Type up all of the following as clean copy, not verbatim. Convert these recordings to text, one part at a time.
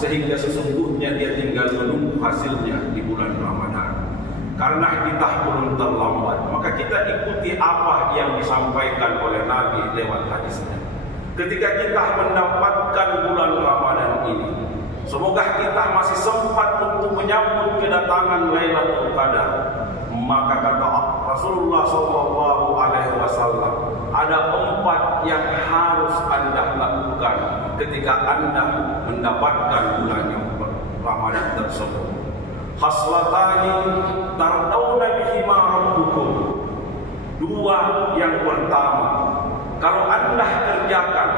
sehingga sesungguhnya dia tinggal menunggu hasilnya di bulan Ramadan. Karena kita belum terlambat, maka kita ikuti apa yang disampaikan oleh Nabi lewat hadisnya. Ketika kita mendapatkan bulan Ramadan ini, semoga kita masih sempat untuk menyambut kedatangan Lailatul Qadar. Maka kata Rasulullah SAW, ada 4 yang harus Anda lakukan ketika Anda mendapatkan bulan Ramadan tersebut. Haslatani tardawna bihima rabbukum. 2 yang pertama, kalau Anda kerjakan,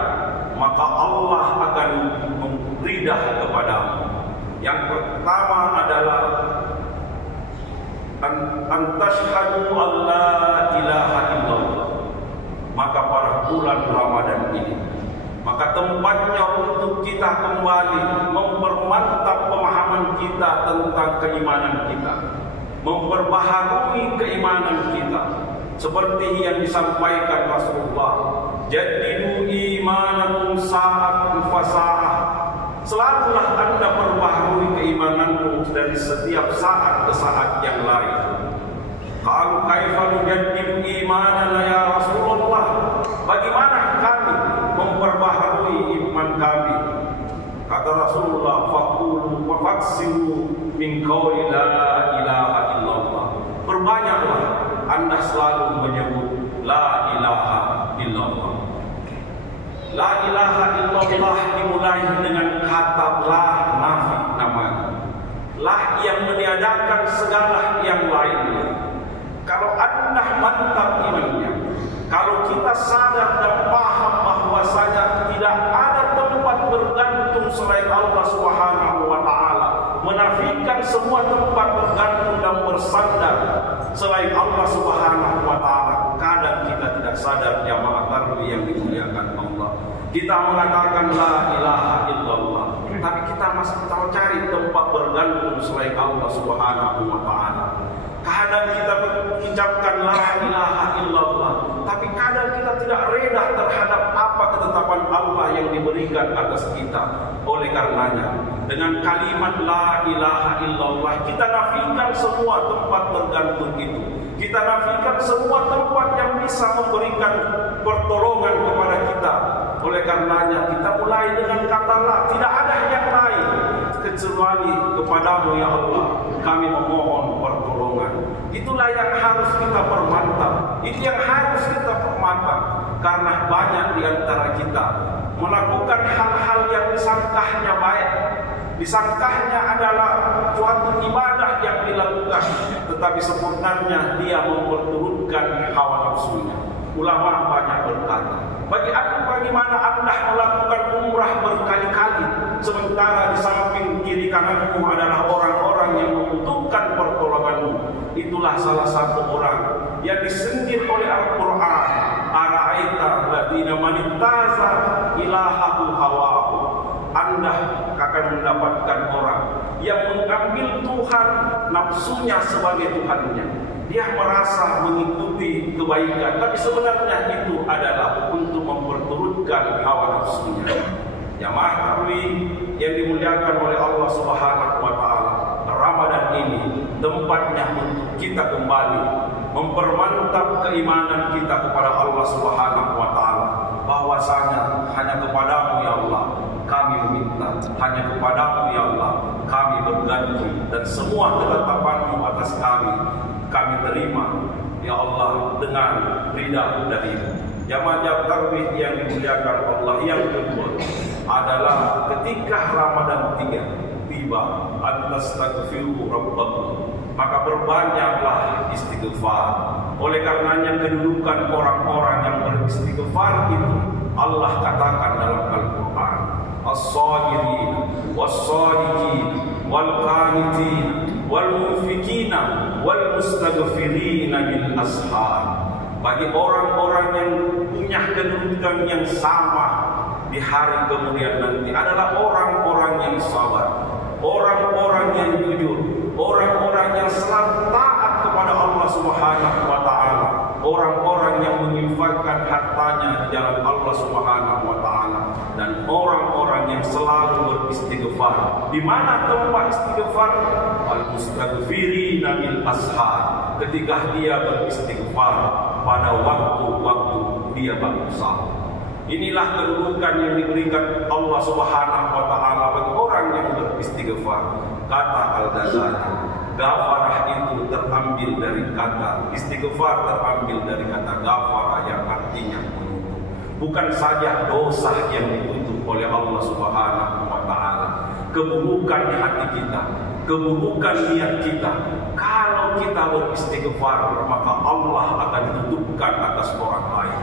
maka Allah akan ridha kepadamu. Yang pertama adalah antashhadu alla ilaha illallah. Maka pada bulan Ramadan ini, maka tempatnya untuk kita kembali mempermantap pemahaman kita tentang keimanan kita, memperbaharui keimanan kita, seperti yang disampaikan Rasulullah, jadidu imanakum sa'at fasa'ah. Selalulah Anda perbaharui keimananmu dari setiap saat ke saat yang lain. Qalu kaifa nujaddidu imanana ya Rasulullah? Bagaimana kami memperbaharui iman kami? Kata Rasulullah, faqulu wa faksiru min qawli la ilaha illallah. Perbanyaklah Anda selalu menyebut la ilaha illallah. La ilaha illallah dimulai dengan kata la nafi namanya. La yang meniadakan segala yang lainnya. Kalau Anda mantap imannya, kalau kita sadar dan paham bahwasanya tidak ada tempat bergantung selain Allah Subhanahu wa taala, menafikan semua tempat bergantung dan bersandar selain Allah Subhanahu wa taala, kadang kita tidak sadar jamaah tarawih yang dimuliakan Allah. Kita mengatakan la ilaha illallah, tapi kita masih cari tempat bergantung selain Allah Subhanahu wa taala. Kadang kita mengucapkan la ilaha illallah, tapi kadang kita tidak reda terhadap apa ketetapan Allah yang diberikan atas kita. Oleh karenanya, dengan kalimat la ilaha illallah, kita nafikan semua tempat bergantung itu. Kita nafikan semua tempat yang bisa memberikan pertolongan kepada kita. Oleh karenanya, kita mulai dengan kata la, tidak ada yang lain kecuali kepadamu ya Allah kami memohon pertolongan. Itulah yang harus kita permantap, itu yang harus kita permantap. Karena banyak di antara kita melakukan hal-hal yang disangkahnya baik, disangkahnya adalah suatu ibadah yang dilakukan, tetapi sebenarnya dia memperturutkan hawa nafsunya. Ulama banyak berkata, bagaimana Anda melakukan umrah berkali-kali, sementara di samping kiri kananmu adalah orang-orang yang membutuhkan pertolonganmu. Itulah salah satu orang yang disindir oleh Al-Quran. Ara'aita alladziina manittaza ilahahu hawahu. Anda akan mendapatkan orang yang mengambil Tuhan nafsunya sebagai Tuhannya. Dia merasa mengikuti kebaikan, tapi sebenarnya itu adalah untuk memperturutkan hawa nafsunya. Jamaah tarawih yang dimuliakan oleh Allah Subhanahu wa taala, Ramadan ini tempatnya untuk kita kembali mempermantap keimanan kita kepada Allah Subhanahu wa taala, bahwasanya hanya kepadamu ya Allah kami meminta, hanya kepadamu ya Allah kami bergantung, dan semua ketetapanmu atas kami terima ya Allah dengan ridha darimu. Jamaah tarawih yang dimuliakan Allah, yang kedua adalah ketika Ramadan tiba, antastaghfiru rabbakum, maka berbanyaklah istighfar. Oleh karenanya kedudukan orang-orang yang beristighfar itu Allah katakan dalam Al-Quran, as-sabirin was-sadiqin wal-qanitin wal-munfikina wal-mustaghfirina bil ashar. Bagi orang-orang yang punya kedudukan yang sama di hari kemudian nanti adalah orang-orang yang sabar, orang-orang yang jujur, orang-orang yang selalu taat kepada Allah Subhanahu wa taala, orang-orang yang menginfakkan hartanya di jalan Allah Subhanahu wa taala, dan orang-orang orang yang selalu beristighfar. Di mana tempat istighfar? Al-mustaghfirina bil ashar. Ketika dia beristighfar pada waktu-waktu dia bangun sahur. Inilah kedudukan yang diberikan Allah Subhanahu wa taala bagi orang yang beristighfar. Kata Al-Ghazali, ghafarah itu terambil dari kata istighfar, terambil dari kata ghafara yang artinya menutup. Bukan saja dosa yang ditutup oleh Allah Subhanahu wa taala, keburukan di hati kita, keburukan niat kita. Kalau kita beristighfar, maka Allah akan tutupkan atas orang lain.